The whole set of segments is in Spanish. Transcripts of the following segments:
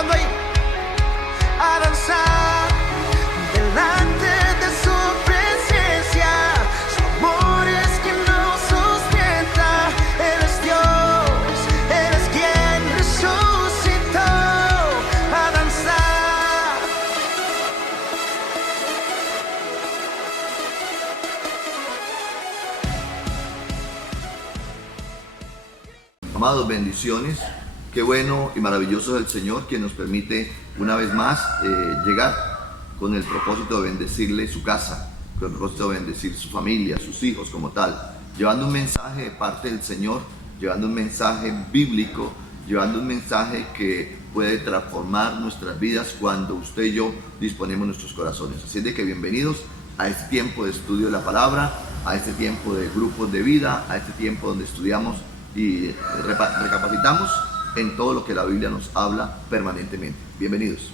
cantando ahí, a danzar delante de su presencia. Su amor es quien nos sustenta. Él es Dios, Él es quien resucitó. A danzar. Amados, bendiciones. Qué bueno y maravilloso es el Señor, quien nos permite una vez más llegar con el propósito de bendecirle su casa, con el propósito de bendecir su familia, sus hijos como tal, llevando un mensaje de parte del Señor, llevando un mensaje bíblico, llevando un mensaje que puede transformar nuestras vidas cuando usted y yo disponemos nuestros corazones. Así de que bienvenidos a este tiempo de estudio de la palabra, a este tiempo de grupos de vida, a este tiempo donde estudiamos y recapacitamos en todo lo que la Biblia nos habla permanentemente. Bienvenidos.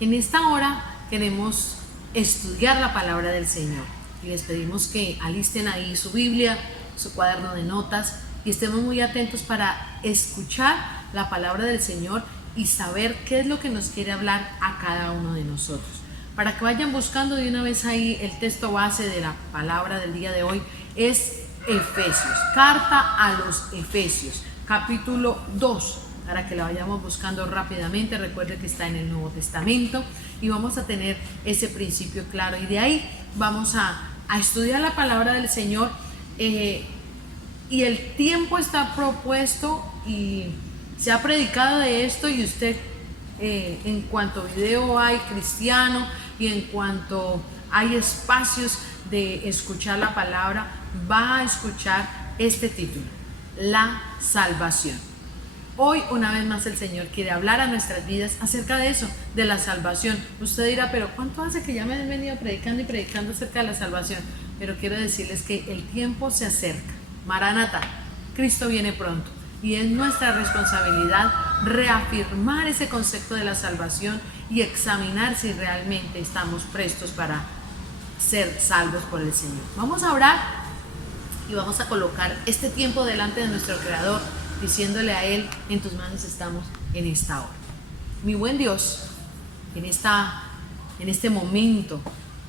En esta hora queremos estudiar la palabra del Señor y les pedimos que alisten ahí su Biblia, su cuaderno de notas y estemos muy atentos para escuchar la palabra del Señor y saber qué es lo que nos quiere hablar a cada uno de nosotros. Para que vayan buscando de una vez ahí el texto base de la palabra del día de hoy es Efesios, carta a los Efesios, capítulo 2, para que la vayamos buscando rápidamente. Recuerde que está en el Nuevo Testamento y vamos a tener ese principio claro y de ahí vamos a estudiar la palabra del Señor y el tiempo está propuesto y se ha predicado de esto y usted en cuanto video hay cristiano y en cuanto hay espacios de escuchar la palabra, va a escuchar este título: la salvación. Hoy una vez más el Señor quiere hablar a nuestras vidas acerca de eso, de la salvación. Usted dirá, pero ¿cuánto hace que ya me han venido predicando y predicando acerca de la salvación? Pero quiero decirles que el tiempo se acerca. Maranatá, Cristo viene pronto y es nuestra responsabilidad reafirmar ese concepto de la salvación y examinar si realmente estamos prestos para ser salvos por el Señor. Vamos a orar y vamos a colocar este tiempo delante de nuestro Creador, diciéndole a Él: en tus manos estamos en esta hora. Mi buen Dios, en este momento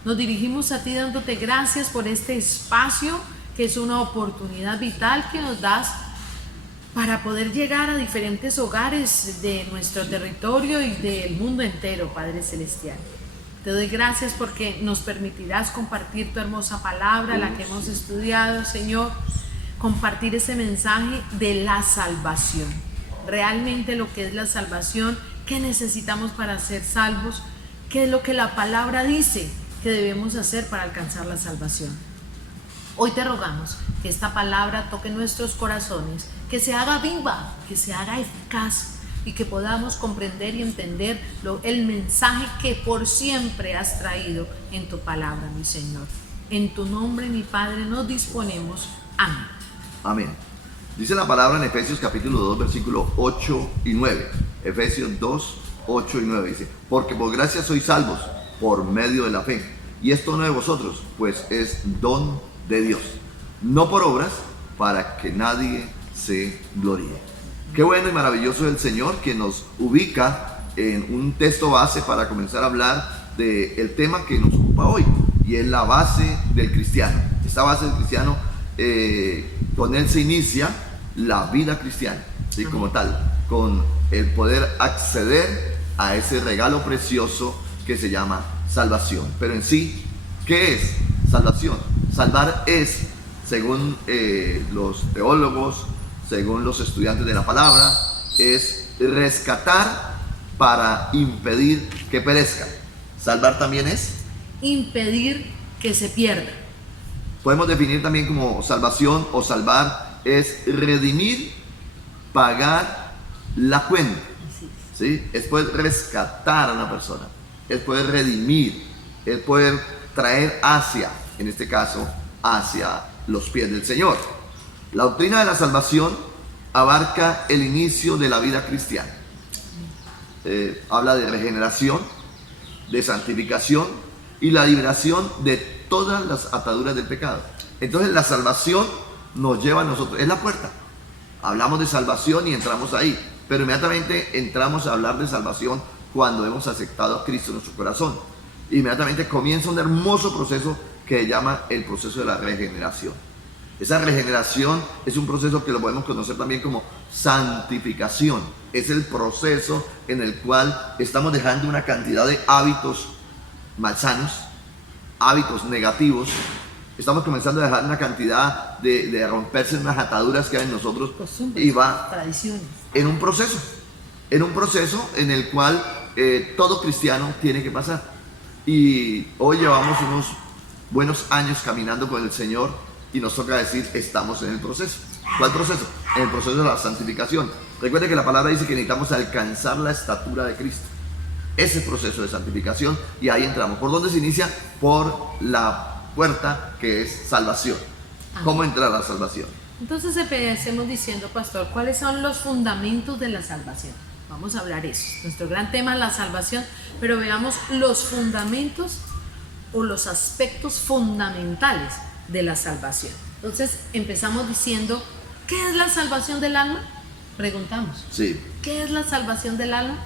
nos dirigimos a ti dándote gracias por este espacio que es una oportunidad vital que nos das para poder llegar a diferentes hogares de nuestro territorio y del mundo entero, Padre Celestial. Te doy gracias porque nos permitirás compartir tu hermosa palabra, la que hemos estudiado, Señor, compartir ese mensaje de la salvación. Realmente lo que es la salvación, qué necesitamos para ser salvos, qué es lo que la palabra dice que debemos hacer para alcanzar la salvación. Hoy te rogamos que esta palabra toque nuestros corazones, que se haga viva, que se haga eficaz, y que podamos comprender y entender el mensaje que por siempre has traído en tu palabra, mi Señor. En tu nombre, mi Padre, nos disponemos. Amén. Amén. Dice la palabra en Efesios capítulo 2, versículos 8 y 9. Efesios 2, 8 y 9 dice: porque por gracia sois salvos por medio de la fe, y esto no de vosotros, pues es don de Dios, no por obras, para que nadie se gloríe. Qué bueno y maravilloso es el Señor, que nos ubica en un texto base para comenzar a hablar del tema que nos ocupa hoy, y es la base del cristiano. Esta base del cristiano, con él se inicia la vida cristiana, ¿sí? Como tal, con el poder acceder a ese regalo precioso que se llama salvación. Pero en sí, ¿qué es salvación? Salvar es, según los teólogos, según los estudiantes de la palabra, es rescatar para impedir que perezca. Salvar también es impedir que se pierda. Podemos definir también como salvación o salvar es redimir, pagar la cuenta. ¿Sí? Es poder rescatar a una persona, es poder redimir, es poder traer hacia, en este caso, hacia los pies del Señor. La doctrina de la salvación abarca el inicio de la vida cristiana. Habla de regeneración, de santificación y la liberación de todas las ataduras del pecado. Entonces la salvación nos lleva a nosotros, es la puerta. Hablamos de salvación y entramos ahí, pero inmediatamente entramos a hablar de salvación cuando hemos aceptado a Cristo en nuestro corazón. Inmediatamente comienza un hermoso proceso que se llama el proceso de la regeneración. Esa regeneración es un proceso que lo podemos conocer también como santificación. Es el proceso en el cual estamos dejando una cantidad de hábitos malsanos, hábitos negativos. Estamos comenzando a dejar una cantidad de romperse unas ataduras que hay en nosotros, Costumbres, y va tradiciones. en un proceso en el cual todo cristiano tiene que pasar. Y hoy llevamos unos buenos años caminando con el Señor y nos toca decir, estamos en el proceso. ¿Cuál proceso? En el proceso de la santificación. Recuerde que la palabra dice que necesitamos alcanzar la estatura de Cristo. Ese proceso de santificación, y ahí entramos. ¿Por dónde se inicia? Por la puerta que es salvación. ¿Cómo entrar a la salvación? Entonces empecemos diciendo, pastor, ¿cuáles son los fundamentos de la salvación? Vamos a hablar eso. Nuestro gran tema es la salvación, pero veamos los fundamentos o los aspectos fundamentales de la salvación. Entonces empezamos diciendo, ¿qué es la salvación del alma? Preguntamos. Sí. ¿Qué es la salvación del alma?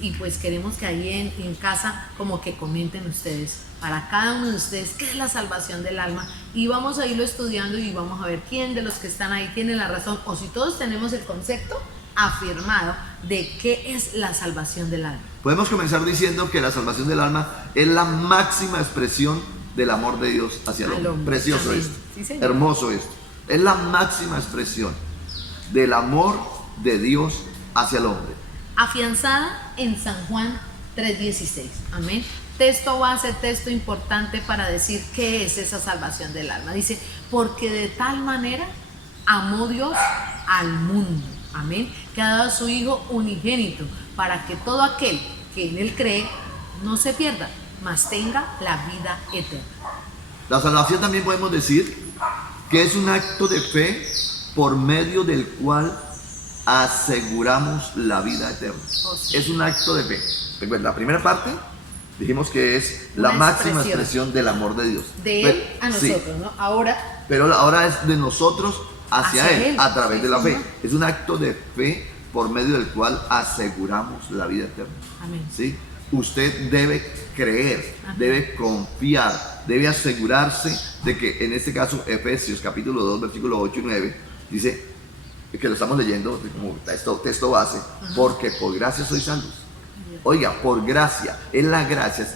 Y pues queremos que ahí en casa como que comenten ustedes, para cada uno de ustedes, qué es la salvación del alma, y vamos a irlo estudiando y vamos a ver quién de los que están ahí tiene la razón, o si todos tenemos el concepto afirmado de qué es la salvación del alma. Podemos comenzar diciendo que la salvación del alma es la máxima expresión del amor de Dios hacia el hombre. Precioso Amén. esto, Sí, señor. hermoso esto. Es la máxima expresión del amor de Dios hacia el hombre. Afianzada en San Juan 3:16. Amén. Texto base, texto importante para decir qué es esa salvación del alma. Dice, porque de tal manera amó Dios al mundo. Amén. Que ha dado a su Hijo unigénito para que todo aquel que en él cree no se pierda, mas tenga la vida eterna. La salvación también podemos decir que es un acto de fe por medio del cual aseguramos la vida eterna. Es un acto de fe. Recuerda, la primera parte dijimos que es la Una máxima expresión del amor de Dios. De él a nosotros, Sí, ¿no? Ahora, pero ahora es de nosotros hacia él, a través Sí, de la fe. señor. Es un acto de fe por medio del cual aseguramos la vida eterna. amén. ¿Sí? Usted debe creer, Ajá. debe confiar, debe asegurarse de que, en este caso, Efesios capítulo 2, versículo 8 y 9, dice, que lo estamos leyendo como texto base, porque por gracia sois salvos. Oiga, por gracia, es la gracia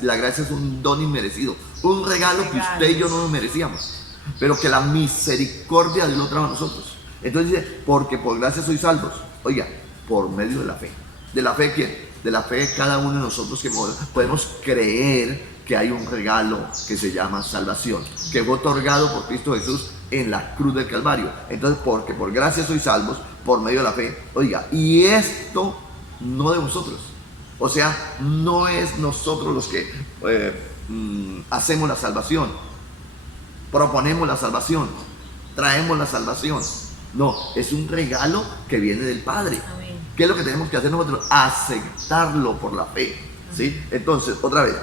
es un don inmerecido, un regalo que usted y yo no nos merecíamos, pero que la misericordia de Dios lo trajo a nosotros. Entonces dice, porque por gracia sois salvos. Oiga, por medio de la fe. ¿De la fe quién? De la fe de cada uno de nosotros, que podemos creer que hay un regalo que se llama salvación, que fue otorgado por Cristo Jesús en la cruz del Calvario. Entonces, porque por gracia sois salvos, por medio de la fe. Oiga, y esto no de vosotros. O sea, no es nosotros los que hacemos la salvación, proponemos la salvación, traemos la salvación. No, es un regalo que viene del Padre. Amén. ¿Qué es lo que tenemos que hacer nosotros? Aceptarlo por la fe. ¿Sí? Entonces, otra vez,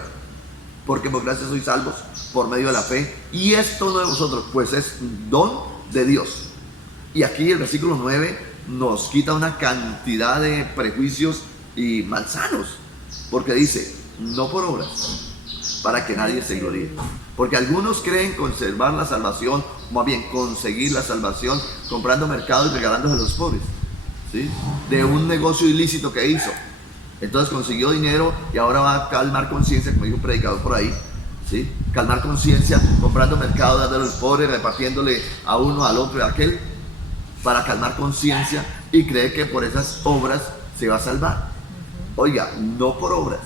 porque por gracia sois salvos por medio de la fe, y esto no de vosotros, pues es don de Dios. Y aquí el versículo 9 nos quita una cantidad de prejuicios y malsanos, porque dice, no por obras, para que nadie se gloríe. Porque algunos creen conservar la salvación, más bien conseguir la salvación, comprando mercado y regalándose a los pobres, ¿sí? De un negocio ilícito que hizo. Entonces consiguió dinero y ahora va a calmar conciencia, como dijo un predicador por ahí, ¿sí? Calmar conciencia, comprando mercado, dándole a los pobres, repartiéndole a uno, al otro y a aquel, para calmar conciencia, y cree que por esas obras se va a salvar. Oiga, no por obras,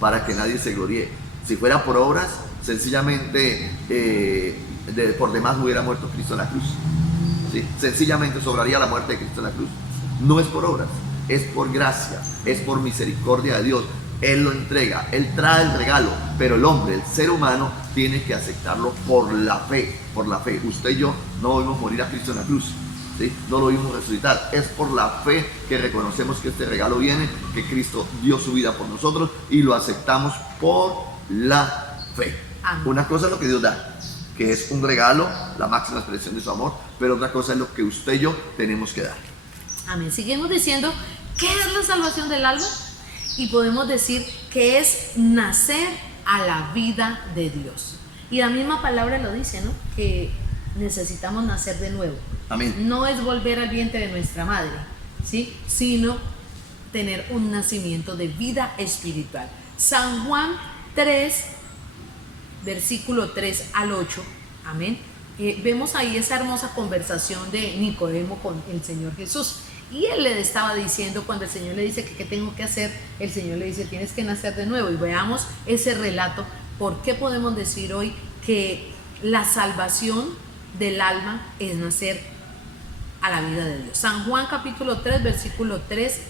para que nadie se gloríe. Si fuera por obras, sencillamente por demás hubiera muerto Cristo en la cruz, ¿sí? Sencillamente sobraría la muerte de Cristo en la cruz. No es por obras, es por gracia, es por misericordia de Dios. Él lo entrega, Él trae el regalo, pero el hombre, el ser humano, tiene que aceptarlo por la fe, por la fe. Usted y yo no vimos morir a Cristo en la cruz, ¿sí? No lo vimos resucitar, es por la fe que reconocemos que este regalo viene, que Cristo dio su vida por nosotros y lo aceptamos por la fe. Amén. Una cosa es lo que Dios da, que es un regalo, la máxima expresión de su amor, pero otra cosa es lo que usted y yo tenemos que dar. Amén. Seguimos diciendo ¿Qué es la salvación del alma? Y podemos decir que es nacer a la vida de Dios. Y la misma palabra lo dice, ¿no? Que necesitamos nacer de nuevo. Amén. No es volver al vientre de nuestra madre, ¿sí? Sino tener un nacimiento de vida espiritual. San Juan 3, versículo 3 al 8, amén. Vemos ahí esa hermosa conversación de Nicodemo con el Señor Jesús. Y él le estaba diciendo, cuando el Señor le dice que qué tengo que hacer, el Señor le dice, tienes que nacer de nuevo. Y veamos ese relato. ¿Por qué podemos decir hoy que la salvación del alma es nacer a la vida de Dios? San Juan capítulo 3, versículo 3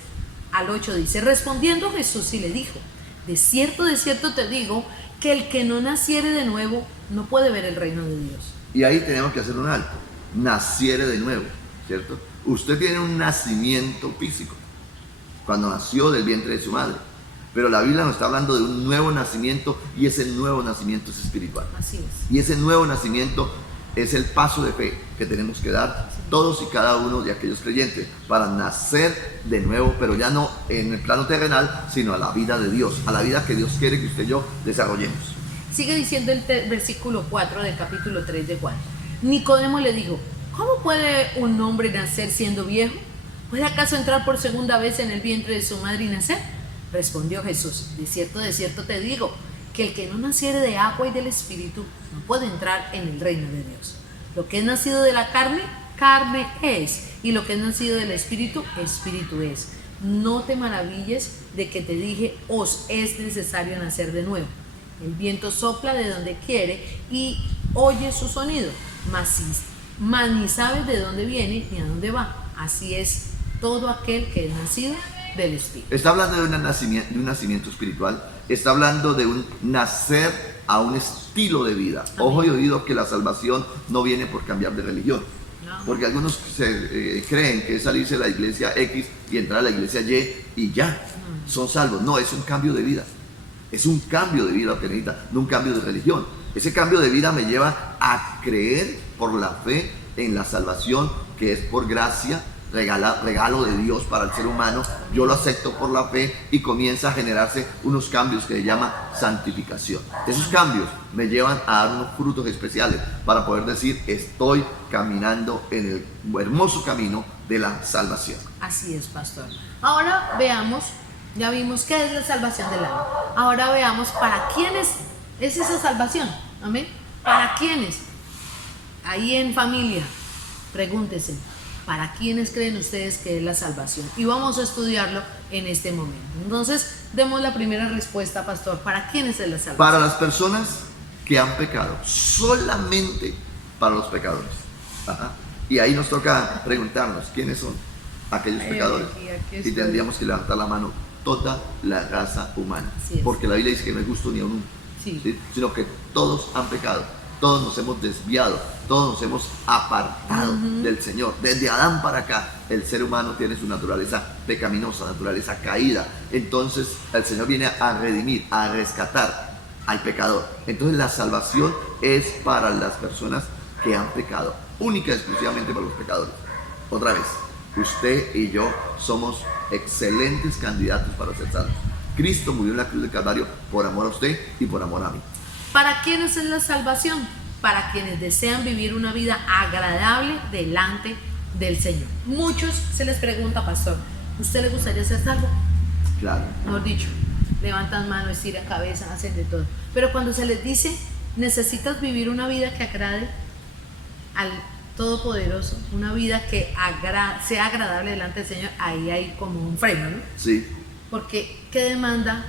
al 8 dice, respondiendo Jesús y le dijo, de cierto te digo, que el que no naciere de nuevo no puede ver el reino de Dios. Y ahí tenemos que hacer un alto. Naciere de nuevo, ¿cierto? Usted tiene un nacimiento físico cuando nació del vientre de su madre, pero la Biblia nos está hablando de un nuevo nacimiento, y ese nuevo nacimiento es espiritual. Así es. Y ese nuevo nacimiento es el paso de fe que tenemos que dar todos y cada uno de aquellos creyentes para nacer de nuevo, pero ya no en el plano terrenal, sino a la vida de Dios, a la vida que Dios quiere que usted y yo desarrollemos. Sigue diciendo el versículo 4 del capítulo 3 de Juan. Nicodemo le dijo, ¿cómo puede un hombre nacer siendo viejo? ¿Puede acaso entrar por segunda vez en el vientre de su madre y nacer? Respondió Jesús, de cierto te digo, que el que no naciere de agua y del Espíritu no puede entrar en el reino de Dios. Lo que es nacido de la carne, carne es, y lo que es nacido del Espíritu, Espíritu es. No te maravilles de que te dije, os es necesario nacer de nuevo. El viento sopla de donde quiere y oye su sonido, mas ni sabes de dónde viene ni a dónde va. Así es todo aquel que es nacido del Espíritu. Está hablando de un nacimiento espiritual, está hablando de un nacer a un estilo de vida. Amén. Ojo y oído que la salvación no viene por cambiar de religión. No. Porque algunos creen que es salirse de la iglesia X y entrar a la iglesia Y ya, son salvos. No, es un cambio de vida. Es un cambio de vida lo que necesita, no un cambio de religión. Ese cambio de vida me lleva a creer por la fe en la salvación, que es por gracia, regalo de Dios para el ser humano. Yo lo acepto por la fe y comienza a generarse unos cambios que se llama santificación. Esos cambios me llevan a dar unos frutos especiales para poder decir, estoy caminando en el hermoso camino de la salvación. Así es, pastor. Ahora veamos, ya vimos qué es la salvación del alma. Ahora veamos para quiénes es esa salvación. Amén. ¿Para quiénes? Ahí en familia, pregúntese, ¿para quiénes creen ustedes que es la salvación? Y vamos a estudiarlo en este momento. Entonces, demos la primera respuesta, pastor. ¿Para quiénes es la salvación? Para las personas que han pecado, solamente para los pecadores. Ajá. Y ahí nos toca preguntarnos, ¿quiénes son aquellos pecadores? Y tendríamos que levantar la mano toda la raza humana. Porque la Biblia dice que no hay justo ni a uno, ¿sí? Sino que todos han pecado, todos nos hemos desviado, todos nos hemos apartado del Señor. Desde Adán para acá, el ser humano tiene su naturaleza pecaminosa, naturaleza caída. Entonces el Señor viene a redimir, a rescatar al pecador. Entonces la salvación es para las personas que han pecado, única y exclusivamente para los pecadores. Otra vez, usted y yo somos excelentes candidatos para ser salvos. Cristo murió en la cruz del Calvario por amor a usted y por amor a mí. ¿Para quiénes es la salvación? Para quienes desean vivir una vida agradable delante del Señor. Muchos se les pregunta, pastor, ¿usted le gustaría ser salvo? Claro. Mejor dicho, levantan mano, estiran cabeza, hacen de todo. Pero cuando se les dice, necesitas vivir una vida que agrade al Todopoderoso, una vida que sea agradable delante del Señor, ahí hay como un freno, ¿no? Sí. Porque, ¿qué demanda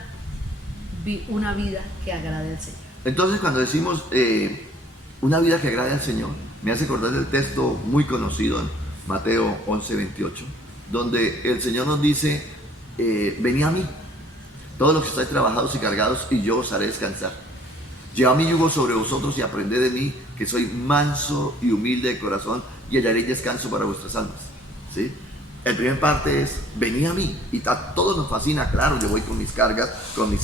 una vida que agrade al Señor? Entonces, cuando decimos una vida que agrade al Señor, me hace acordar del texto muy conocido en Mateo 11:28, donde el Señor nos dice, venid a mí, todos los que estáis trabajados y cargados, y yo os haré descansar. Llevad mi yugo sobre vosotros y aprended de mí, que soy manso y humilde de corazón, y hallaréis descanso para vuestras almas. ¿Sí? El primer parte es, venid a mí, y a todos nos fascina, claro, yo voy con mis cargas, con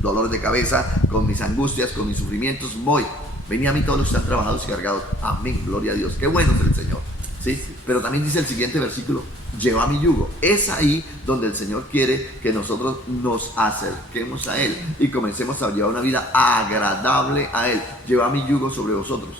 dolores de cabeza, con mis angustias, con mis sufrimientos, voy. Venid a mí todos los que están trabajados y cargados. Amén, gloria a Dios, qué bueno es el Señor. ¿sí? Pero también dice el siguiente versículo, lleva mi yugo. Es ahí donde el Señor quiere que nosotros nos acerquemos a Él y comencemos a llevar una vida agradable a Él. Lleva mi yugo sobre vosotros.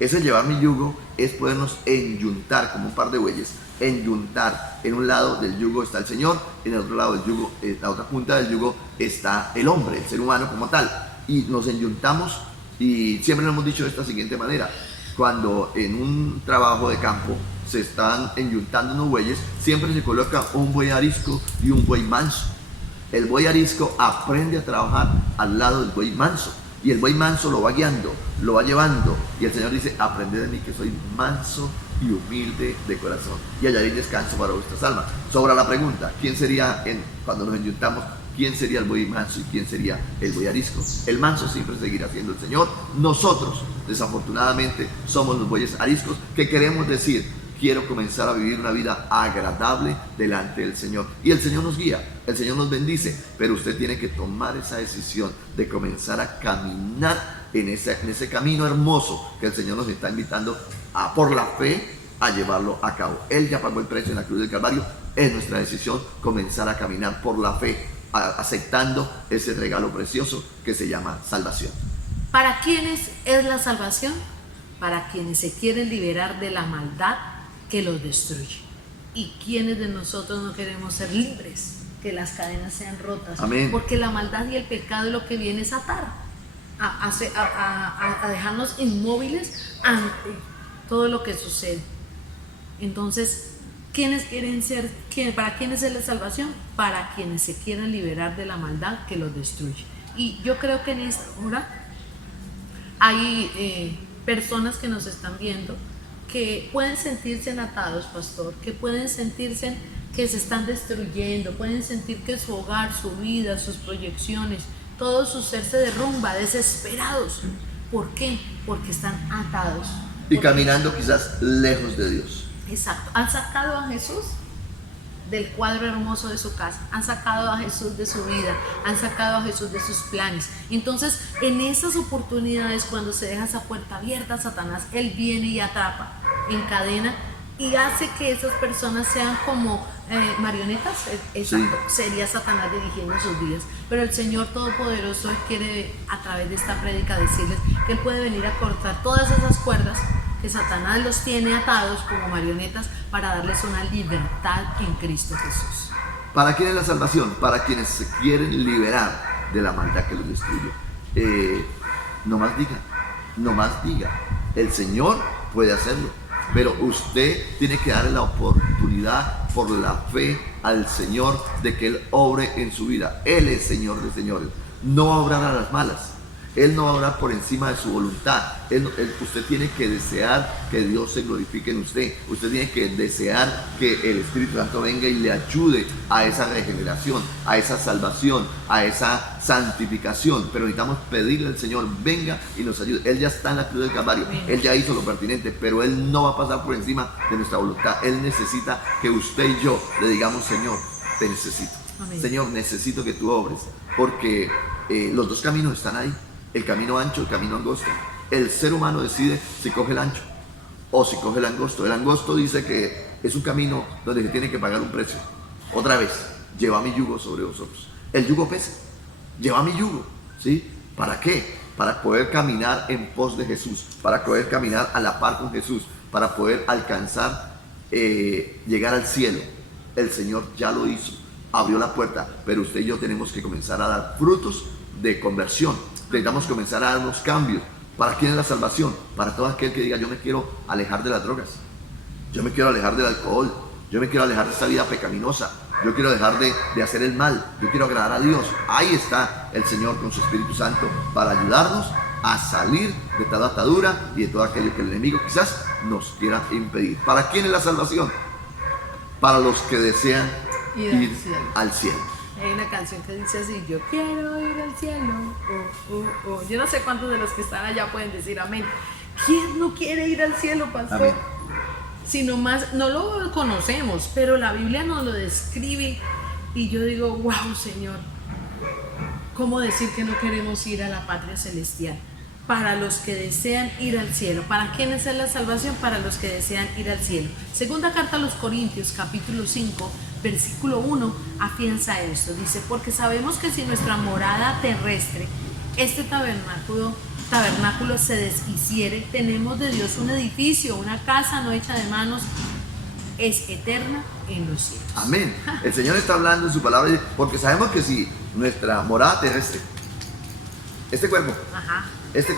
Ese llevar mi yugo es podernos enyuntar como un par de bueyes, enyuntar. En un lado del yugo está el Señor, en el otro lado del yugo, la otra punta del yugo está el hombre, el ser humano como tal. Y nos enyuntamos, y siempre nos hemos dicho de esta siguiente manera: cuando en un trabajo de campo se están enyuntando unos bueyes, siempre se coloca un buey arisco y un buey manso. El buey arisco aprende a trabajar al lado del buey manso, y el buey manso lo va guiando, lo va llevando, y el Señor dice: aprended de mí que soy manso y humilde de corazón, y hallaréis descanso para vuestras almas. Sobra la pregunta: ¿quién sería, cuando nos enyuntamos, quién sería el buey manso y quién sería el buey arisco? El manso siempre seguirá siendo el Señor. Nosotros, desafortunadamente, somos los bueyes ariscos, que queremos decir: quiero comenzar a vivir una vida agradable delante del Señor. Y el Señor nos guía, el Señor nos bendice, pero usted tiene que tomar esa decisión de comenzar a caminar en ese camino hermoso que el Señor nos está invitando por la fe a llevarlo a cabo. Él ya pagó el precio en la cruz del Calvario. Es nuestra decisión comenzar a caminar por la fe, aceptando ese regalo precioso que se llama salvación. ¿Para quiénes es la salvación? Para quienes se quieren liberar de la maldad que los destruye. ¿Y quiénes de nosotros no queremos ser libres? Que las cadenas sean rotas. Amén. Porque la maldad y el pecado lo que viene es atar, a dejarnos inmóviles ante todo lo que sucede. Entonces, ¿quiénes quieren ser? ¿Para quiénes es la salvación? Para quienes se quieren liberar de la maldad que los destruye. Y yo creo que en esta hora hay personas que nos están viendo que pueden sentirse atados, pastor, que pueden sentirse que se están destruyendo, pueden sentir que su hogar, su vida, sus proyecciones, todo su ser se derrumba, desesperados. ¿Por qué? Porque están atados. Y caminando quizás lejos de Dios. Exacto. Han sacado a Jesús del cuadro hermoso de su casa, han sacado a Jesús de su vida, han sacado a Jesús de sus planes. Entonces, en esas oportunidades, cuando se deja esa puerta abierta a Satanás, él viene y atrapa, encadena y hace que esas personas sean como marionetas. Exacto, sí. Sería Satanás dirigiendo sus vidas. Pero el Señor Todopoderoso quiere, a través de esta prédica, decirles que Él puede venir a cortar todas esas cuerdas que Satanás los tiene atados como marionetas, para darles una libertad en Cristo Jesús. ¿Para quién es la salvación? Para quienes se quieren liberar de la maldad que los destruye. No más diga, el Señor puede hacerlo, pero usted tiene que darle la oportunidad por la fe al Señor de que Él obre en su vida. Él es Señor de señores, no va a obrar a las malas. Él no va a obrar por encima de su voluntad. Usted tiene que desear que Dios se glorifique en usted. Usted tiene que desear que el Espíritu Santo venga y le ayude a esa regeneración, a esa salvación, a esa santificación. Pero necesitamos pedirle al Señor: venga y nos ayude. Él ya está en la cruz del Calvario. Él ya hizo lo pertinente, pero Él no va a pasar por encima de nuestra voluntad. Él necesita que usted y yo le digamos: Señor, te necesito. Amén. Señor, necesito que tú obres. Porque los dos caminos están ahí. El camino ancho, el camino angosto. El ser humano decide si coge el ancho o si coge el angosto. El angosto dice que es un camino donde se tiene que pagar un precio. Otra vez, lleva mi yugo sobre vosotros. El yugo pesa. Lleva mi yugo, ¿sí? ¿Para qué? Para poder caminar en pos de Jesús, para poder caminar a la par con Jesús, para poder alcanzar, llegar al cielo. El Señor ya lo hizo, abrió la puerta, pero usted y yo tenemos que comenzar a dar frutos de conversión. Necesitamos comenzar a dar unos cambios. ¿Para quién es la salvación? Para todo aquel que diga: yo me quiero alejar de las drogas, yo me quiero alejar del alcohol, yo me quiero alejar de esta vida pecaminosa, yo quiero dejar de hacer el mal, yo quiero agradar a Dios. Ahí está el Señor con su Espíritu Santo para ayudarnos a salir de toda atadura y de todo aquello que el enemigo quizás nos quiera impedir. ¿Para quién es la salvación? Para los que desean ir al cielo. Hay una canción que dice así: yo quiero ir al cielo, Yo no sé cuántos de los que están allá pueden decir amén. ¿Quién no quiere ir al cielo, pastor? Amén. Si nomás, no lo conocemos, pero la Biblia nos lo describe. Y yo digo: wow, Señor, ¿cómo decir que no queremos ir a la patria celestial? para los que desean ir al cielo. ¿Para quiénes es la salvación? Para los que desean ir al cielo. Segunda carta a los Corintios, capítulo 5, versículo 1, afianza esto. Dice, porque sabemos que si nuestra morada terrestre, este tabernáculo se deshiciere, tenemos de Dios un edificio, una casa no hecha de manos, es eterna en los cielos. Amén. El Señor está hablando en su palabra, porque sabemos que si nuestra morada terrestre, este cuerpo, Ajá. esta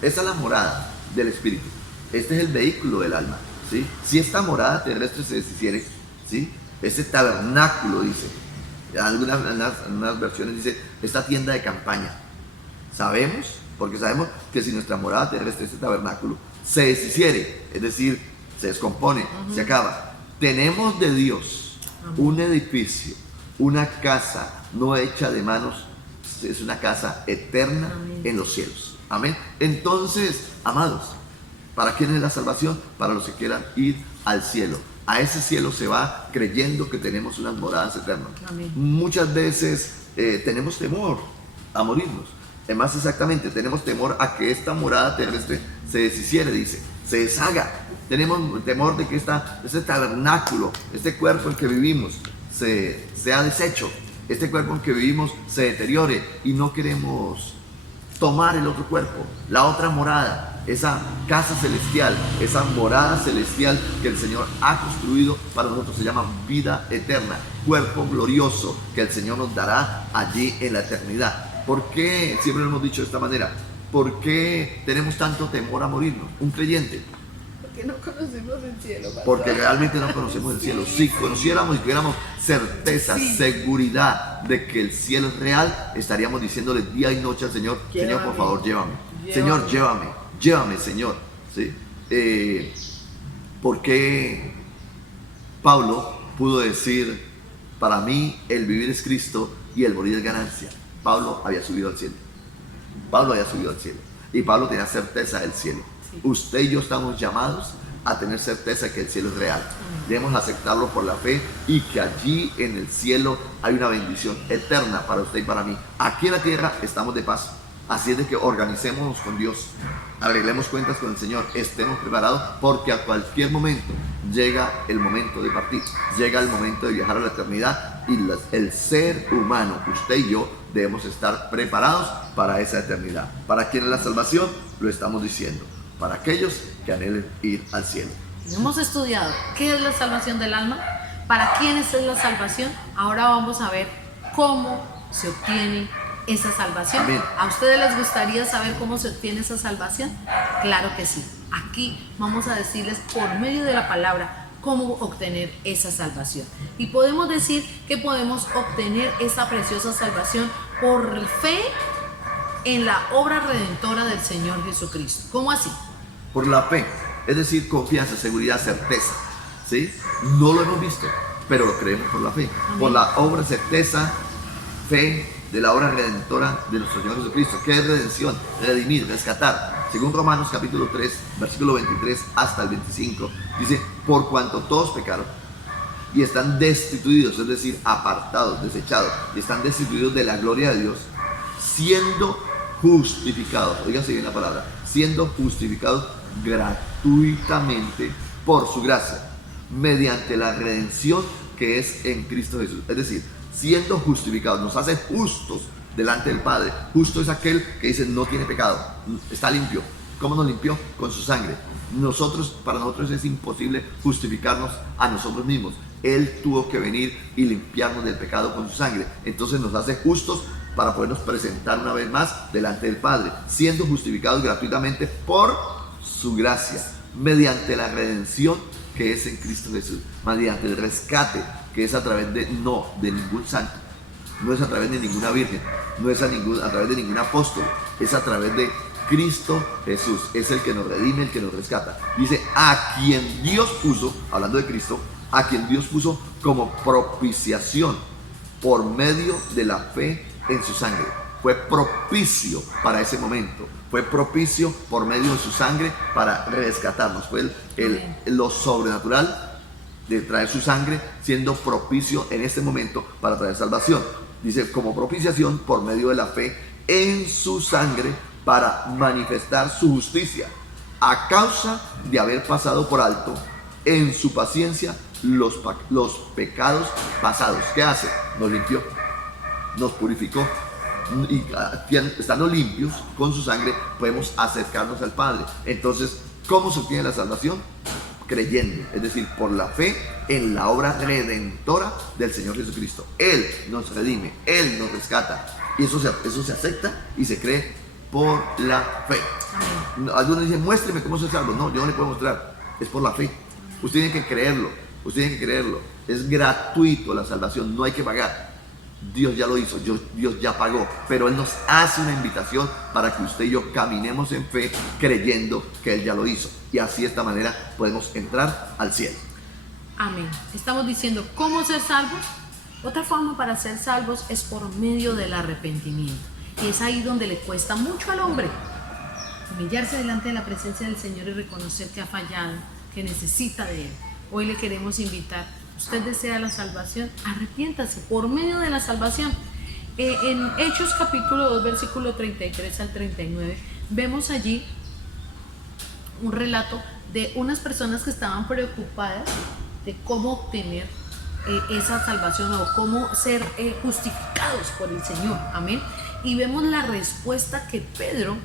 es la morada del espíritu, este es el vehículo del alma, ¿sí? Si esta morada terrestre se deshiciere, ¿sí? Este tabernáculo, dice, en unas versiones dice, esta tienda de campaña. Sabemos, porque sabemos que si nuestra morada terrestre, este tabernáculo, se deshiciere, es decir, se descompone, se acaba, tenemos de Dios un edificio, una casa no hecha de manos, es una casa eterna en los cielos. Amén. Entonces, amados, ¿para quién es la salvación? Para los que quieran ir al cielo. A ese cielo se va creyendo que tenemos unas moradas eternas. Amén. Muchas veces tenemos temor a morirnos. Más exactamente, tenemos temor a que esta morada terrestre se deshiciere, dice, se deshaga. Tenemos temor de que este tabernáculo, este cuerpo en que vivimos, sea deshecho. Este cuerpo en que vivimos se deteriore y no queremos tomar el otro cuerpo, la otra morada, esa casa celestial, esa morada celestial que el Señor ha construido para nosotros. Se llama vida eterna, cuerpo glorioso que el Señor nos dará allí en la eternidad. ¿Por qué? Siempre lo hemos dicho de esta manera. ¿Por qué tenemos tanto temor a morirnos? Un creyente. Porque no conocemos el cielo, pastor. Porque realmente no conocemos el cielo. Si conociéramos y tuviéramos certeza, seguridad de que el cielo es real, estaríamos diciéndole día y noche al Señor, Señor, por favor, llévame. Señor, llévame, Señor. ¿Sí? ¿Por qué Pablo pudo decir, para mí el vivir es Cristo y el morir es ganancia? Pablo había subido al cielo. Y Pablo tenía certeza del cielo. Usted y yo estamos llamados a tener certeza que el cielo es real. Debemos aceptarlo por la fe y que allí en el cielo hay una bendición eterna para usted y para mí. Aquí en la tierra estamos de paso. Así es de que organicémonos con Dios, arreglemos cuentas con el Señor, estemos preparados, porque a cualquier momento llega el momento de partir, llega el momento de viajar a la eternidad, y el ser humano, usted y yo, debemos estar preparados para esa eternidad. ¿Para quién es la salvación? Lo estamos diciendo, para aquellos que anhelen ir al cielo. Hemos estudiado qué es la salvación del alma, para quiénes es la salvación. Ahora vamos a ver cómo se obtiene esa salvación. Amén. ¿A ustedes les gustaría saber cómo se obtiene esa salvación? Claro que sí. Aquí vamos a decirles por medio de la palabra cómo obtener esa salvación. Y podemos decir que podemos obtener esa preciosa salvación por fe en la obra redentora del Señor Jesucristo. ¿Cómo así? Por la fe, es decir, confianza, seguridad, certeza, ¿sí? No lo hemos visto, pero lo creemos por la fe. Amén. Por la obra, certeza, fe de la obra redentora de nuestro Señor Jesucristo. ¿Qué es redención? Redimir, rescatar. Según Romanos capítulo 3, versículo 23 hasta el 25, dice, por cuanto todos pecaron y están destituidos, es decir, apartados, desechados, y están destituidos de la gloria de Dios, siendo justificados, oígase bien la palabra, siendo justificados gratuitamente por su gracia, mediante la redención que es en Cristo Jesús. Es decir, siendo justificados, nos hace justos delante del Padre. Justo es aquel que dice no tiene pecado, está limpio. ¿Cómo nos limpió? Con su sangre. Para nosotros es imposible justificarnos a nosotros mismos. Él tuvo que venir y limpiarnos del pecado con su sangre. Entonces nos hace justos para podernos presentar una vez más delante del Padre, siendo justificados gratuitamente por su gracia, mediante la redención que es en Cristo Jesús, mediante el rescate que es a través de ningún santo, no es a través de ninguna virgen, no es a través de ningún apóstol, es a través de Cristo Jesús, es el que nos redime, el que nos rescata. Dice, a quien Dios puso, hablando de Cristo, a quien Dios puso como propiciación por medio de la fe en su sangre. Fue propicio para ese momento, fue propicio por medio de su sangre para rescatarnos. Fue lo sobrenatural de traer su sangre, siendo propicio en este momento para traer salvación. Dice, como propiciación por medio de la fe en su sangre, para manifestar su justicia a causa de haber pasado por alto en su paciencia los pecados pasados. ¿Qué hace? Nos limpió, nos purificó, y estando limpios con su sangre podemos acercarnos al Padre. Entonces, ¿cómo se obtiene la salvación? Creyendo, es decir, por la fe en la obra redentora del Señor Jesucristo. Él nos redime, Él nos rescata, y eso se acepta y se cree por la fe. Amén. Algunos dicen, muéstreme cómo se salva. No, yo no le puedo mostrar, es por la fe. Usted tiene que creerlo, es gratuito la salvación, no hay que pagar. Dios ya lo hizo, Dios ya pagó, pero Él nos hace una invitación para que usted y yo caminemos en fe creyendo que Él ya lo hizo, y así de esta manera podemos entrar al cielo. Amén. Estamos diciendo cómo ser salvos. Otra forma para ser salvos es por medio del arrepentimiento, y es ahí donde le cuesta mucho al hombre humillarse delante de la presencia del Señor y reconocer que ha fallado, que necesita de Él. Hoy le queremos invitar: usted desea la salvación, arrepiéntase por medio de la salvación. En Hechos capítulo 2, versículo 33 al 39, vemos allí un relato de unas personas que estaban preocupadas de cómo obtener esa salvación, o cómo ser justificados por el Señor. Amén. Y vemos la respuesta que Pedro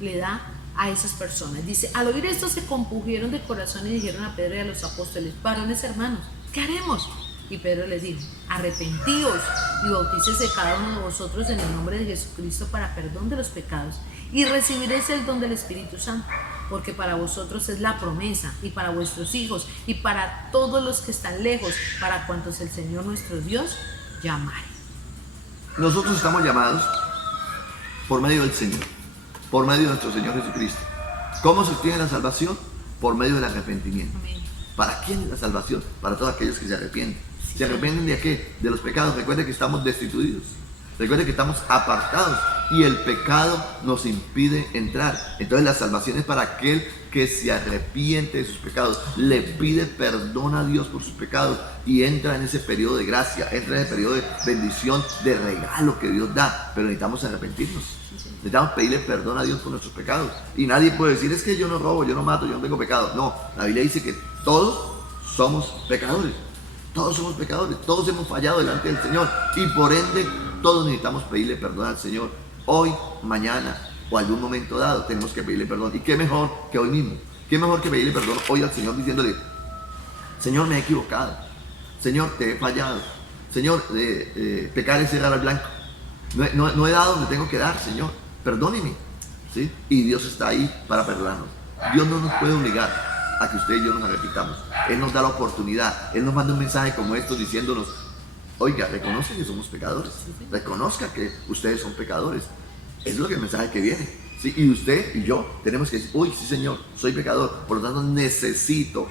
le da a esas personas. Dice: al oír esto se compungieron de corazón y dijeron a Pedro y a los apóstoles: varones hermanos, ¿qué haremos? Y Pedro les dijo: arrepentíos y bautícese cada uno de vosotros en el nombre de Jesucristo para perdón de los pecados, y recibiréis el don del Espíritu Santo, porque para vosotros es la promesa, y para vuestros hijos, y para todos los que están lejos, para cuantos el Señor nuestro Dios llamare. Nosotros estamos llamados por medio del Señor, por medio de nuestro Señor Jesucristo. ¿Cómo se obtiene la salvación? Por medio del arrepentimiento. Amén. ¿Para quién es la salvación? Para todos aquellos que se arrepienten. ¿Se arrepienten de qué? De los pecados. Recuerde que estamos destituidos. Recuerde que estamos apartados y el pecado nos impide entrar. Entonces la salvación es para aquel que se arrepiente de sus pecados, le pide perdón a Dios por sus pecados y entra en ese periodo de gracia, entra en ese periodo de bendición, de regalo que Dios da. Pero necesitamos arrepentirnos. Necesitamos pedirle perdón a Dios por nuestros pecados. Y nadie puede decir: es que yo no robo, yo no mato, yo no tengo pecado. No, la Biblia dice que todos somos pecadores. Todos somos pecadores, todos hemos fallado delante del Señor, y por ende todos necesitamos pedirle perdón al Señor. Hoy, mañana o algún momento dado tenemos que pedirle perdón. Y qué mejor que hoy mismo, qué mejor que pedirle perdón hoy al Señor diciéndole: Señor, me he equivocado, Señor, te he fallado, Señor, pecar es cerrar al blanco, no he dado donde tengo que dar, Señor, perdóneme, ¿sí? Y Dios está ahí para perdonarnos. Dios no nos puede obligar a que usted y yo nos arrepintamos. Él nos da la oportunidad, Él nos manda un mensaje como estos diciéndonos: oiga, reconocen que somos pecadores, reconozca que ustedes son pecadores. Es lo que el mensaje que viene, ¿sí? Y usted y yo tenemos que decir: uy, sí, Señor, soy pecador, por lo tanto necesito,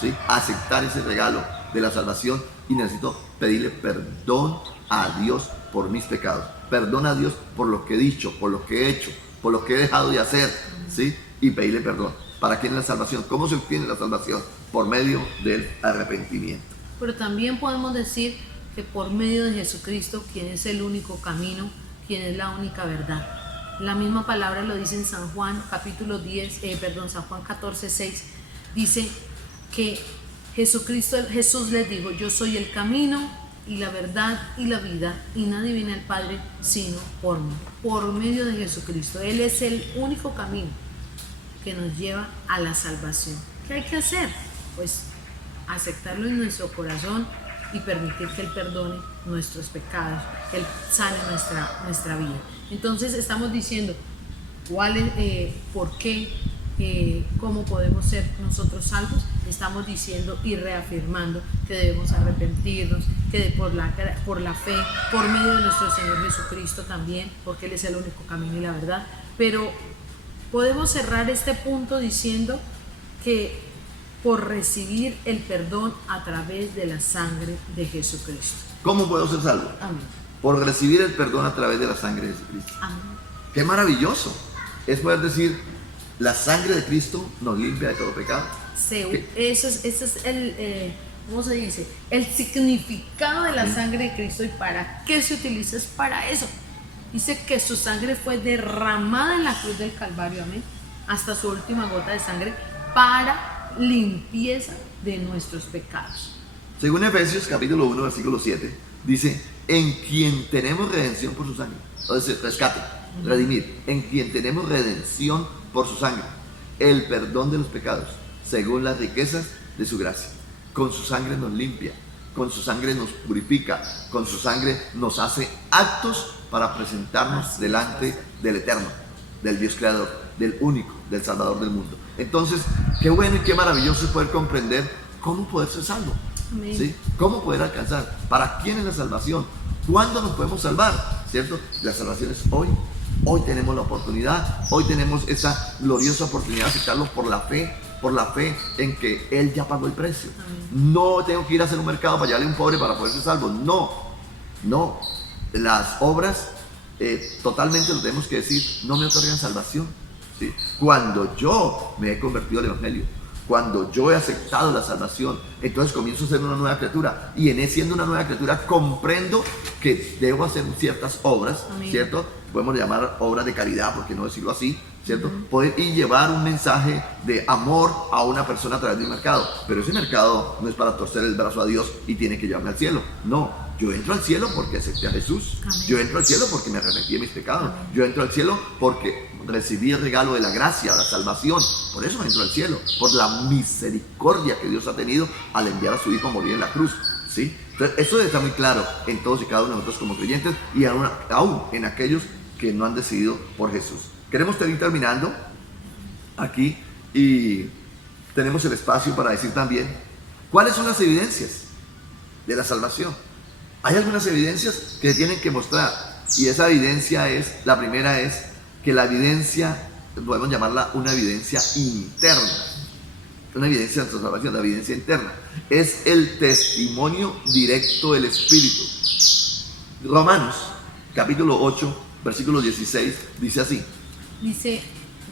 ¿sí?, aceptar ese regalo de la salvación, y necesito pedirle perdón a Dios por mis pecados, perdón a Dios por lo que he dicho, por lo que he hecho, por lo que he dejado de hacer, ¿sí? Y pedirle perdón. ¿Para quién es la salvación? ¿Cómo se obtiene la salvación? Por medio del arrepentimiento. Pero también podemos decir que por medio de Jesucristo, quien es el único camino, quien es la única verdad. La misma palabra lo dice en San Juan capítulo 10, San Juan 14:6, dice que Jesús les dijo: yo soy el camino y la verdad y la vida, y nadie viene al Padre sino por mí. Por medio de Jesucristo, Él es el único camino que nos lleva a la salvación. ¿Qué hay que hacer? Pues aceptarlo en nuestro corazón y permitir que Él perdone nuestros pecados, que Él sane nuestra vida. Entonces estamos diciendo cuál es, por qué, cómo podemos ser nosotros salvos. Estamos diciendo y reafirmando que debemos arrepentirnos, que por la fe, por medio de nuestro Señor Jesucristo también, porque Él es el único camino y la verdad. Pero podemos cerrar este punto diciendo que por recibir el perdón a través de la sangre de Jesucristo. ¿Cómo puedo ser salvo? Amén. Por recibir el perdón a través de la sangre de Jesucristo. Amén. ¡Qué maravilloso! Es poder decir: la sangre de Cristo nos limpia de todo pecado. Ese es el, ¿cómo se dice? El significado de la sangre de Cristo. ¿Y para qué se utiliza? Es para eso, Dice que su sangre fue derramada en la cruz del Calvario, amén, hasta su última gota de sangre para limpieza de nuestros pecados. Según Efesios capítulo 1, versículo 7, dice, en quien tenemos redención por su sangre. Entonces, rescate, redimir. En quien tenemos redención por su sangre. El perdón de los pecados, según las riquezas de su gracia. Con su sangre nos limpia, con su sangre nos purifica, con su sangre nos hace actos para presentarnos delante del Eterno, del Dios Creador, del único, del Salvador del mundo. Entonces, qué bueno y qué maravilloso es poder comprender cómo poder ser salvo. ¿Sí? ¿Cómo poder alcanzar? ¿Para quién es la salvación? ¿Cuándo nos podemos salvar? ¿Cierto? La salvación es hoy. Hoy tenemos la oportunidad. Hoy tenemos esa gloriosa oportunidad de aceptarlo por la fe en que Él ya pagó el precio. No tengo que ir a hacer un mercado para llevarle a un pobre para poder ser salvo. No. Las obras totalmente lo tenemos que decir, no me otorgan salvación. ¿Sí? Cuando yo me he convertido al Evangelio, cuando yo he aceptado la salvación, entonces comienzo a ser una nueva criatura. Y en siendo una nueva criatura comprendo que debo hacer ciertas obras, ¿cierto? Podemos llamar obras de caridad, por qué no decirlo así, ¿cierto? Poder y llevar un mensaje de amor a una persona a través de un mercado. Pero ese mercado no es para torcer el brazo a Dios y tiene que llevarme al cielo. No, yo entro al cielo porque acepté a Jesús. Amén. Yo entro al cielo porque me arrepentí de mis pecados. Amén. Yo entro al cielo porque recibí el regalo de la gracia, la salvación. Por eso entro al cielo, por la misericordia que Dios ha tenido al enviar a su Hijo a morir en la cruz. ¿Sí? Entonces, eso está muy claro en todos y cada uno de nosotros como creyentes y aún en aquellos que no han decidido por Jesús. Queremos ir terminando aquí y tenemos el espacio para decir también cuáles son las evidencias de la salvación. Hay algunas evidencias que tienen que mostrar y esa evidencia es, la primera es que la evidencia, podemos llamarla una evidencia interna. Una evidencia de nuestra salvación, la evidencia interna es el testimonio directo del Espíritu. Romanos capítulo 8 versículo 16 dice así. Dice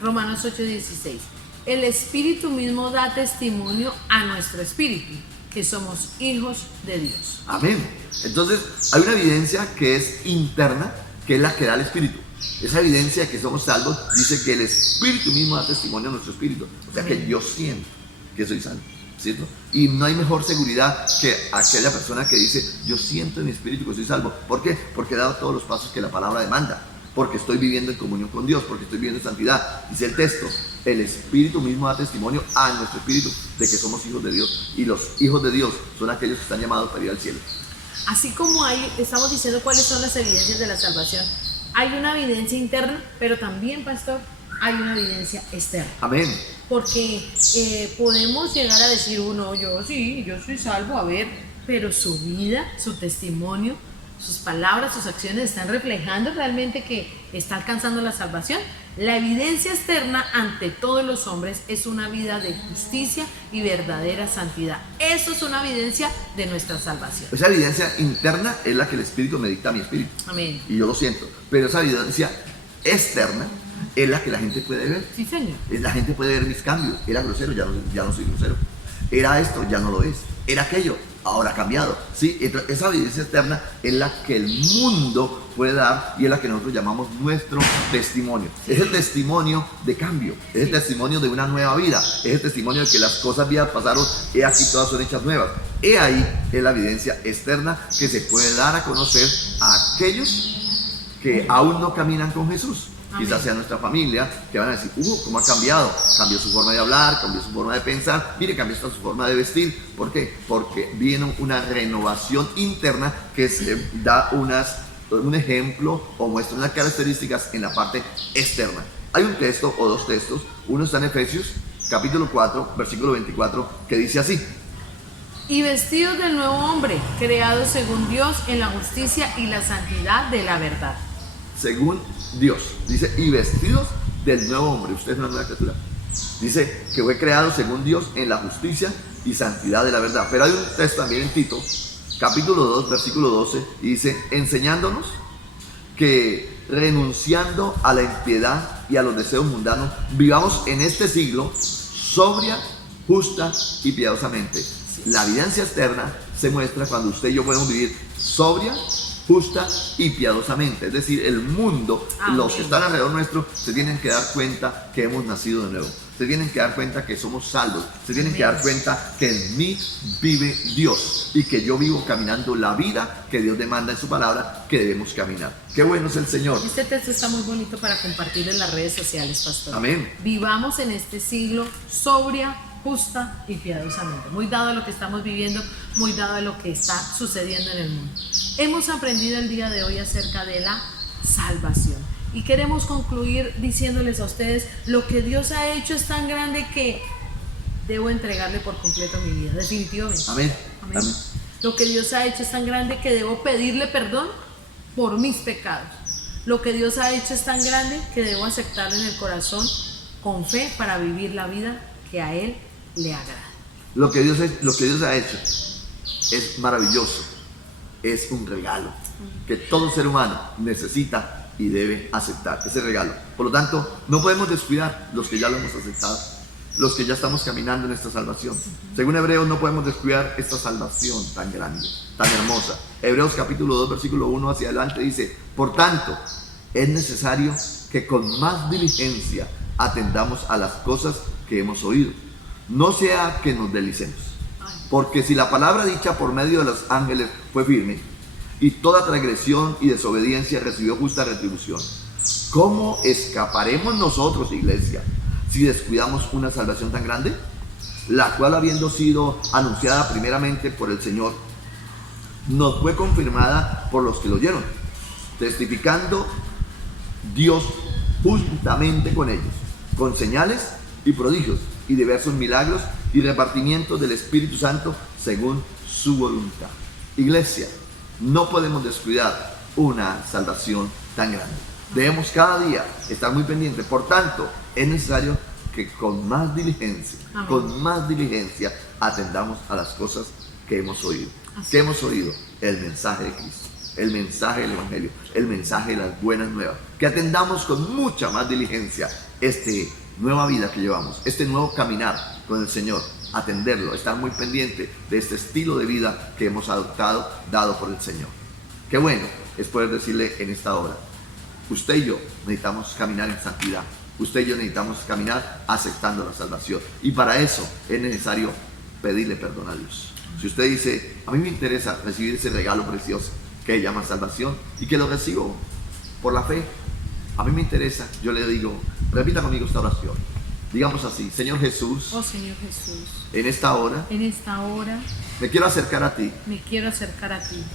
Romanos 8:16, el Espíritu mismo da testimonio a nuestro espíritu que somos hijos de Dios. Amén. Entonces hay una evidencia que es interna, que es la que da el Espíritu. Esa evidencia de que somos salvos dice que el Espíritu mismo da testimonio a nuestro espíritu. O sea, que yo siento que soy salvo, ¿cierto? Y no hay mejor seguridad que aquella persona que dice, yo siento en mi espíritu que soy salvo. ¿Por qué? Porque he dado todos los pasos que la palabra demanda. Porque estoy viviendo en comunión con Dios, porque estoy viviendo en santidad. Dice el texto, el Espíritu mismo da testimonio a nuestro espíritu de que somos hijos de Dios. Y los hijos de Dios son aquellos que están llamados para ir al cielo. Así como estamos diciendo cuáles son las evidencias de la salvación, hay una evidencia interna, pero también, pastor, hay una evidencia externa. Amén. Porque podemos llegar a decir yo soy salvo, a ver, pero su vida, su testimonio, sus palabras, sus acciones están reflejando realmente que está alcanzando la salvación. La evidencia externa ante todos los hombres es una vida de justicia y verdadera santidad. Eso es una evidencia de nuestra salvación. Esa evidencia interna es la que el Espíritu me dicta a mi espíritu. Amén. Y yo lo siento. Pero esa evidencia externa es la que la gente puede ver. Sí, Señor. La gente puede ver mis cambios. Era grosero, ya no soy grosero. Era esto, ya no lo es. Era aquello, ahora ha cambiado. ¿Sí? Esa evidencia externa es la que el mundo puede dar y es la que nosotros llamamos nuestro testimonio. Es el testimonio de cambio, es el testimonio de una nueva vida, es el testimonio de que las cosas viejas pasaron, he aquí todas son hechas nuevas. He ahí es la evidencia externa que se puede dar a conocer a aquellos que aún no caminan con Jesús. Amén. Quizás sea nuestra familia, que van a decir, ¿cómo ha cambiado? Cambió su forma de hablar, cambió su forma de pensar, mire, cambió hasta su forma de vestir. ¿Por qué? Porque viene una renovación interna que da un ejemplo o muestra unas características en la parte externa. Hay un texto o dos textos, uno está en Efesios, capítulo 4, versículo 24, que dice así. Y vestidos del nuevo hombre, creado según Dios en la justicia y la santidad de la verdad. Según Dios, dice, y vestidos del nuevo hombre. Usted es una nueva criatura. Dice que fue creado según Dios en la justicia y santidad de la verdad. Pero hay un texto también en Tito, capítulo 2, versículo 12, y dice, enseñándonos que renunciando a la impiedad y a los deseos mundanos, vivamos en este siglo sobria, justa y piadosamente. La evidencia externa se muestra cuando usted y yo podemos vivir sobria, justa y piadosamente. Es decir, el mundo, Amén. los que están alrededor nuestro, se tienen que dar cuenta que hemos nacido de nuevo. Se tienen que dar cuenta que somos salvos. Se tienen que dar cuenta que en mí vive Dios y que yo vivo caminando la vida que Dios demanda en su palabra que debemos caminar. Qué bueno es el Señor. Este texto está muy bonito para compartir en las redes sociales, pastor. Amén. Vivamos en este siglo sobria, justa y piadosamente. Muy dado a lo que estamos viviendo, muy dado a lo que está sucediendo en el mundo. Hemos aprendido el día de hoy acerca de la salvación. Y queremos concluir diciéndoles a ustedes, lo que Dios ha hecho es tan grande que debo entregarle por completo mi vida, definitivamente. Amén. Amén. Amén. Lo que Dios ha hecho es tan grande que debo pedirle perdón por mis pecados. Lo que Dios ha hecho es tan grande que debo aceptarlo en el corazón con fe para vivir la vida que a Él le agrada. Lo que Dios ha hecho es maravilloso. Es un regalo que todo ser humano necesita y debe aceptar ese regalo. Por lo tanto, no podemos descuidar los que ya lo hemos aceptado, los que ya estamos caminando en esta salvación. Según Hebreos, no podemos descuidar esta salvación tan grande, tan hermosa. Hebreos capítulo 2, versículo 1 hacia adelante dice: por tanto, es necesario que con más diligencia atendamos a las cosas que hemos oído, no sea que nos deslicemos. Porque si la palabra dicha por medio de los ángeles fue firme, y toda transgresión y desobediencia recibió justa retribución, ¿cómo escaparemos nosotros, iglesia, si descuidamos una salvación tan grande? La cual, habiendo sido anunciada primeramente por el Señor, nos fue confirmada por los que lo oyeron, testificando Dios juntamente con ellos, con señales y prodigios y diversos milagros y repartimientos del Espíritu Santo según su voluntad. Iglesia, no podemos descuidar una salvación tan grande. Debemos cada día estar muy pendientes. Por tanto, es necesario que con más diligencia, atendamos a las cosas que hemos oído. ¿Qué hemos oído? El mensaje de Cristo, el mensaje del Evangelio, el mensaje de las buenas nuevas. Que atendamos con mucha más diligencia esta nueva vida que llevamos, este nuevo caminar con el Señor. Atenderlo, estar muy pendiente de este estilo de vida que hemos adoptado, dado por el Señor. Qué bueno es poder decirle en esta hora: usted y yo necesitamos caminar en santidad. Usted y yo necesitamos caminar aceptando la salvación. Y para eso es necesario pedirle perdón a Dios. Si usted dice: a mí me interesa recibir ese regalo precioso que llama salvación y que lo recibo por la fe, a mí me interesa, yo le digo, repita conmigo esta oración. Digamos así: Señor Jesús, Oh Señor Jesús, en esta hora me quiero acercar a ti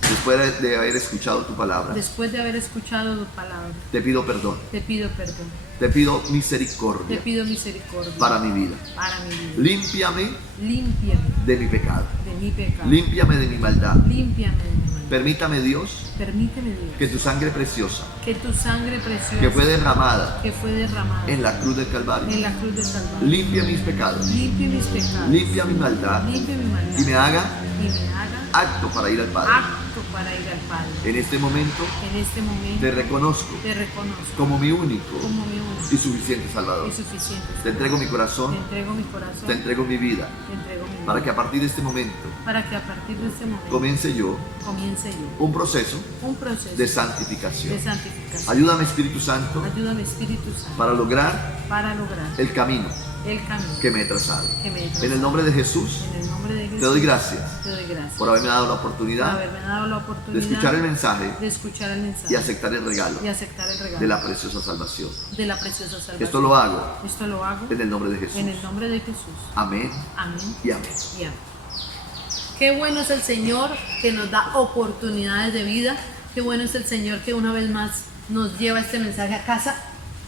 después de haber escuchado tu palabra. después de haber escuchado tu palabra. Te pido perdón, Te pido perdón, te pido te misericordia pido misericordia para mi vida. para mi vida. Límpiame Límpiame de mi pecado, de mi pecado, límpiame de mi maldad. límpiame de mi maldad. Permítame, Dios, Permíteme, Dios, que tu sangre preciosa, que tu sangre preciosa que fue derramada que fue derramada en la cruz del Calvario, en la cruz de Calvario, limpia mis pecados, limpie mis pecados, limpia mi maldad limpie mi maldad y me haga y me haga acto para ir al Padre. apto para ir al Padre. En este momento En este momento te reconozco te reconozco como mi único como mi único y suficiente Salvador. y suficiente. Te entrego mi corazón, Te entrego mi corazón, te entrego mi vida, te entrego mi vida, para que a partir de este momento para que a partir de este momento comience yo comience yo un proceso un proceso de santificación. de santificación. Ayúdame, Espíritu Santo, Ayúdame, Espíritu Santo, para lograr para lograr el camino el camino que me he trazado. que me he En trazado. el nombre de Jesús, En el nombre de Jesús, te doy gracias te doy gracias por haberme dado la por oportunidad haberme dado la de oportunidad escuchar el mensaje de escuchar el mensaje y aceptar el regalo y aceptar el regalo de la preciosa salvación. de la preciosa salvación. Esto lo hago Esto lo hago en el nombre de Jesús. en el nombre de Jesús. Amén Amén y amén. y amén. Qué bueno es el Señor que nos da oportunidades de vida. Qué bueno es el Señor que una vez más nos lleva este mensaje a casa.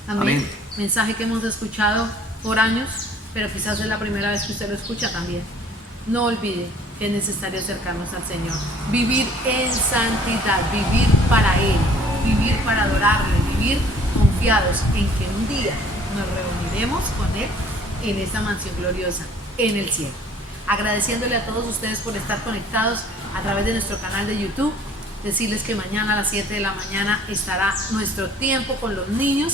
Amén. Amén. Mensaje que hemos escuchado por años, pero quizás es la primera vez que usted lo escucha también. No olvide que es necesario acercarnos al Señor. Vivir en santidad, vivir para Él, vivir para adorarle, vivir confiados en que un día nos reuniremos con Él en esta mansión gloriosa, en el cielo. Agradeciéndole a todos ustedes por estar conectados a través de nuestro canal de YouTube. Decirles que mañana a las 7 de la mañana estará nuestro tiempo con los niños.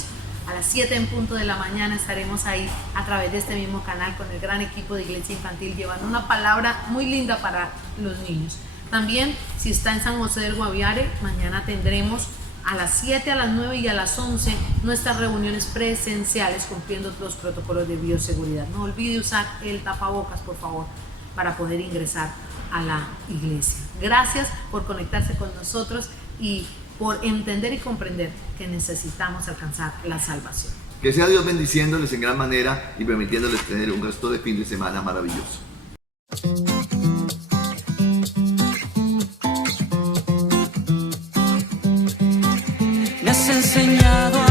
A las 7 en punto de la mañana estaremos ahí a través de este mismo canal con el gran equipo de Iglesia Infantil llevando una palabra muy linda para los niños. También, si está en San José del Guaviare, mañana tendremos a las 7, a las 9 y a las 11 nuestras reuniones presenciales cumpliendo los protocolos de bioseguridad. No olvide usar el tapabocas, por favor, para poder ingresar a la iglesia. Gracias por conectarse con nosotros y por entender y comprender que necesitamos alcanzar la salvación. Que sea Dios bendiciéndoles en gran manera y permitiéndoles tener un resto de fin de semana maravilloso. Me has enseñado